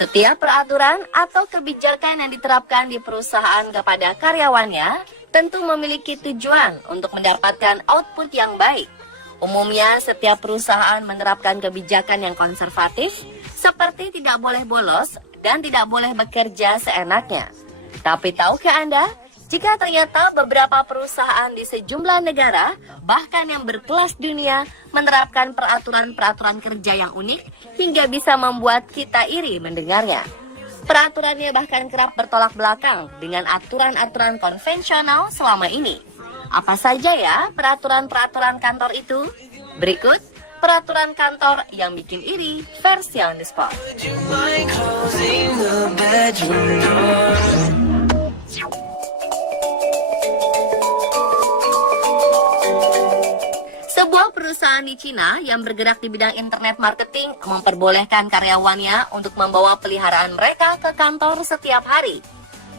Setiap peraturan atau kebijakan yang diterapkan di perusahaan kepada karyawannya tentu memiliki tujuan untuk mendapatkan output yang baik. Umumnya, setiap perusahaan menerapkan kebijakan yang konservatif, seperti tidak boleh bolos dan tidak boleh bekerja seenaknya. Tapi tahukah Anda, jika ternyata beberapa perusahaan di sejumlah negara, bahkan yang berkelas dunia, menerapkan peraturan-peraturan kerja yang unik hingga bisa membuat kita iri mendengarnya. Peraturannya bahkan kerap bertolak belakang dengan aturan-aturan konvensional selama ini. Apa saja ya peraturan-peraturan kantor itu? Berikut peraturan kantor yang bikin iri versi on the spot. Sebuah perusahaan di Cina yang bergerak di bidang internet marketing memperbolehkan karyawannya untuk membawa peliharaan mereka ke kantor setiap hari.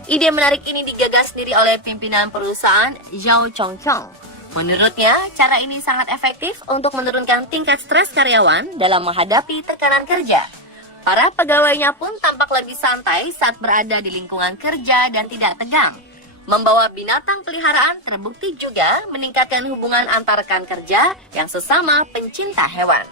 Ide menarik ini digagas sendiri oleh pimpinan perusahaan Zhao Chongchong. Menurutnya, cara ini sangat efektif untuk menurunkan tingkat stres karyawan dalam menghadapi tekanan kerja. Para pegawainya pun tampak lebih santai saat berada di lingkungan kerja dan tidak tegang. Membawa binatang peliharaan terbukti juga meningkatkan hubungan antar rekan kerja yang sesama pencinta hewan.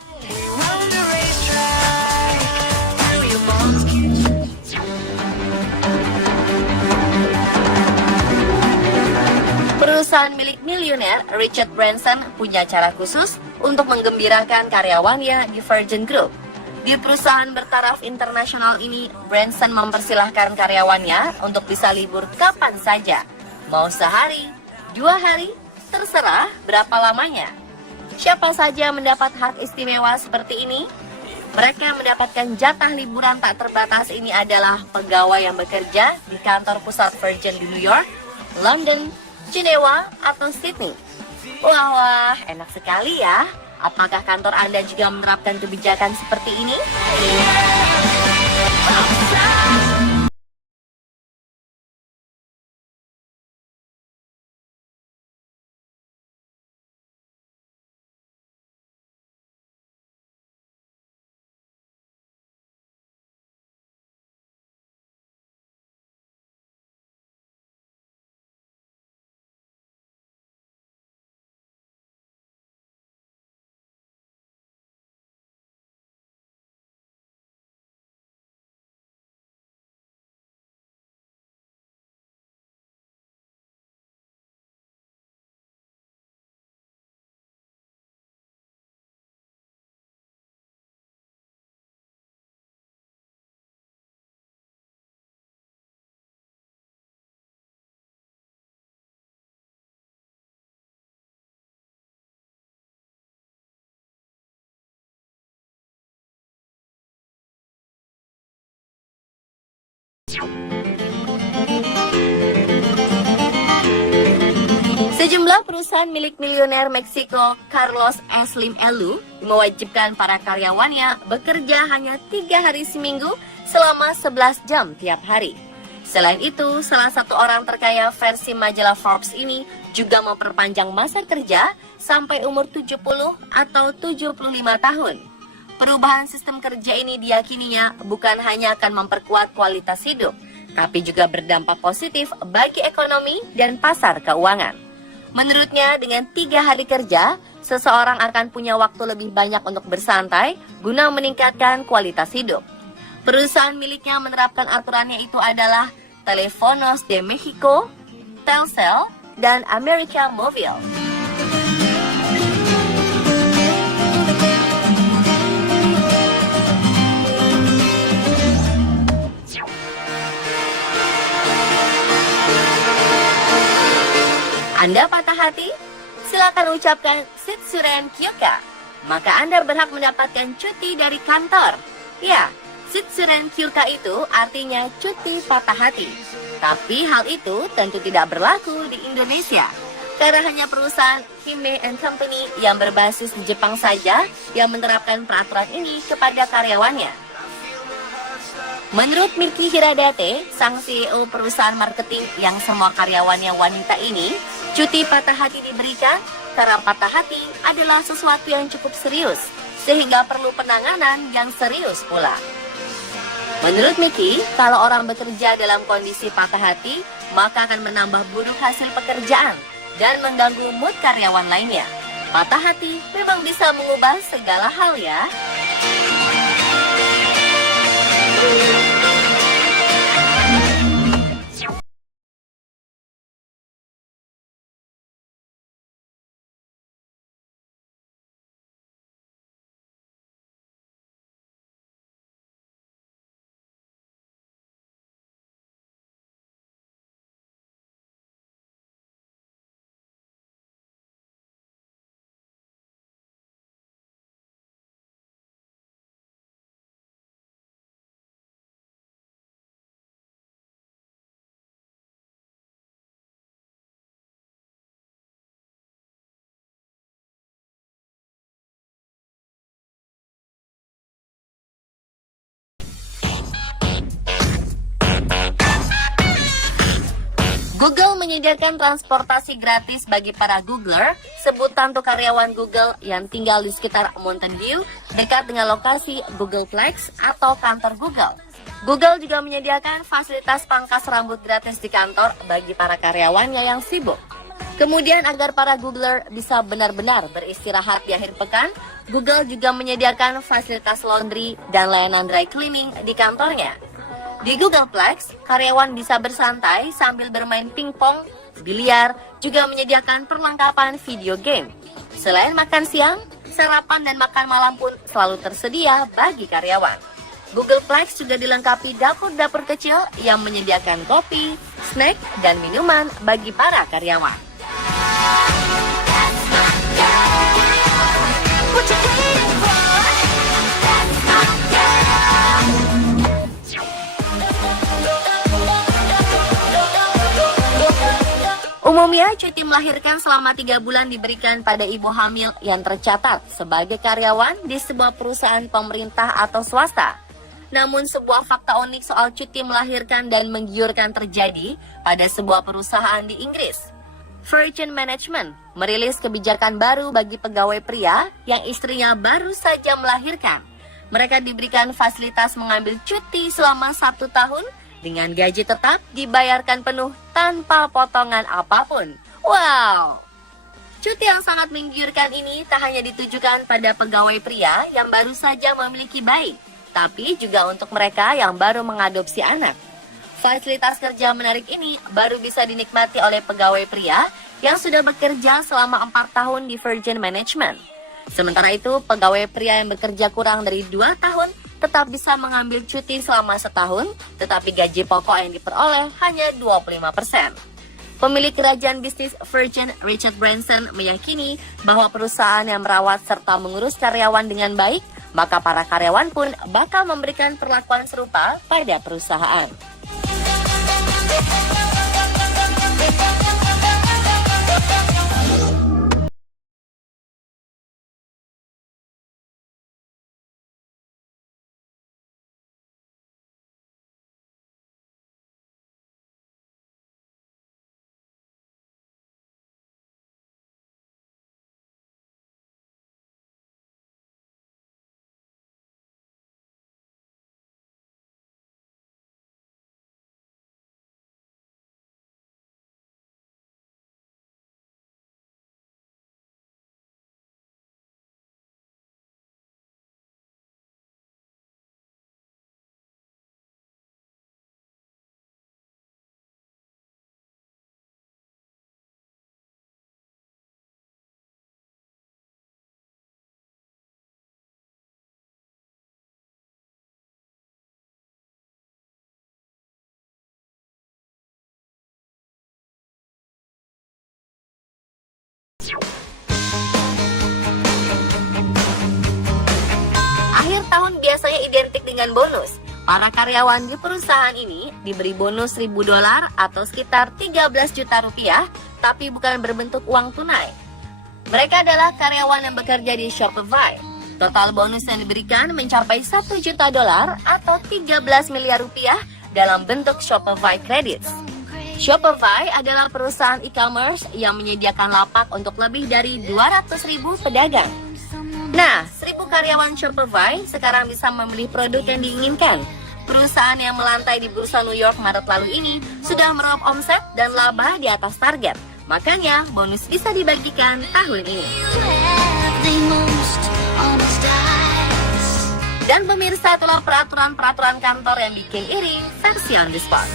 Perusahaan milik miliuner Richard Branson punya cara khusus untuk menggembirakan karyawannya di Virgin Group. Di perusahaan bertaraf internasional ini, Branson mempersilahkan karyawannya untuk bisa libur kapan saja. Mau sehari, 2 hari, terserah berapa lamanya. Siapa saja mendapat hak istimewa seperti ini? Mereka mendapatkan jatah liburan tak terbatas ini adalah pegawai yang bekerja di kantor pusat Virgin di New York, London, Jenewa, atau Sydney. Wah, enak sekali ya. Apakah kantor Anda juga menerapkan kebijakan seperti ini? Sejumlah perusahaan milik miliuner Meksiko Carlos Slim Elu mewajibkan para karyawannya bekerja hanya 3 hari seminggu selama 11 jam tiap hari. Selain itu, salah satu orang terkaya versi majalah Forbes ini juga memperpanjang masa kerja sampai umur 70 atau 75 tahun. Perubahan sistem kerja ini diyakininya bukan hanya akan memperkuat kualitas hidup, tapi juga berdampak positif bagi ekonomi dan pasar keuangan. Menurutnya, dengan 3 hari kerja, seseorang akan punya waktu lebih banyak untuk bersantai guna meningkatkan kualitas hidup. Perusahaan miliknya menerapkan aturannya itu adalah Telefonos de Mexico, Telcel, dan America Movil. Anda patah hati? Silakan ucapkan Sitsuren Kyuka. Maka Anda berhak mendapatkan cuti dari kantor. Ya, Sitsuren Kyuka itu artinya cuti patah hati. Tapi hal itu tentu tidak berlaku di Indonesia. Karena hanya perusahaan Hime & Company yang berbasis di Jepang saja yang menerapkan peraturan ini kepada karyawannya. Menurut Miki Hiradate, sang CEO perusahaan marketing yang semua karyawannya wanita ini, cuti patah hati diberikan karena patah hati adalah sesuatu yang cukup serius, sehingga perlu penanganan yang serius pula. Menurut Mickey, kalau orang bekerja dalam kondisi patah hati, maka akan menambah buruk hasil pekerjaan dan mengganggu mood karyawan lainnya. Patah hati memang bisa mengubah segala hal ya. Google menyediakan transportasi gratis bagi para Googler, sebutan untuk karyawan Google yang tinggal di sekitar Mountain View, dekat dengan lokasi Googleplex atau kantor Google. Google juga menyediakan fasilitas pangkas rambut gratis di kantor bagi para karyawannya yang sibuk. Kemudian agar para Googler bisa benar-benar beristirahat di akhir pekan, Google juga menyediakan fasilitas laundry dan layanan dry cleaning di kantornya. Di Googleplex, karyawan bisa bersantai sambil bermain pingpong, biliar, juga menyediakan perlengkapan video game. Selain makan siang, sarapan dan makan malam pun selalu tersedia bagi karyawan. Googleplex juga dilengkapi dapur-dapur kecil yang menyediakan kopi, snack, dan minuman bagi para karyawan. Umumnya, cuti melahirkan selama 3 bulan diberikan pada ibu hamil yang tercatat sebagai karyawan di sebuah perusahaan pemerintah atau swasta. Namun, sebuah fakta unik soal cuti melahirkan dan menggiurkan terjadi pada sebuah perusahaan di Inggris. Virgin Management merilis kebijakan baru bagi pegawai pria yang istrinya baru saja melahirkan. Mereka diberikan fasilitas mengambil cuti selama 1 tahun dengan gaji tetap dibayarkan penuh tanpa potongan apapun. Wow! Cuti yang sangat menggiurkan ini tak hanya ditujukan pada pegawai pria yang baru saja memiliki bayi, tapi juga untuk mereka yang baru mengadopsi anak. Fasilitas kerja menarik ini baru bisa dinikmati oleh pegawai pria yang sudah bekerja selama 4 tahun di Virgin Management. Sementara itu, pegawai pria yang bekerja kurang dari 2 tahun tetap bisa mengambil cuti selama 1 tahun, tetapi gaji pokok yang diperoleh hanya 25%. Pemilik kerajaan bisnis Virgin, Richard Branson, meyakini bahwa perusahaan yang merawat serta mengurus karyawan dengan baik, maka para karyawan pun bakal memberikan perlakuan serupa pada perusahaan. Akhir tahun biasanya identik dengan bonus. Para karyawan di perusahaan ini diberi bonus $1.000 atau sekitar 13 juta rupiah, tapi bukan berbentuk uang tunai. Mereka adalah karyawan yang bekerja di Shopify. Total bonus yang diberikan mencapai $1 juta atau 13 miliar rupiah dalam bentuk Shopify Credits. Shopify adalah perusahaan e-commerce yang menyediakan lapak untuk lebih dari 200.000 pedagang. Nah, 1.000 karyawan Shopify sekarang bisa memilih produk yang diinginkan. Perusahaan yang melantai di bursa New York Maret lalu ini sudah meraup omset dan laba di atas target. Makanya bonus bisa dibagikan tahun ini. Dan pemirsa, itulah peraturan-peraturan kantor yang bikin iri versi on the spot.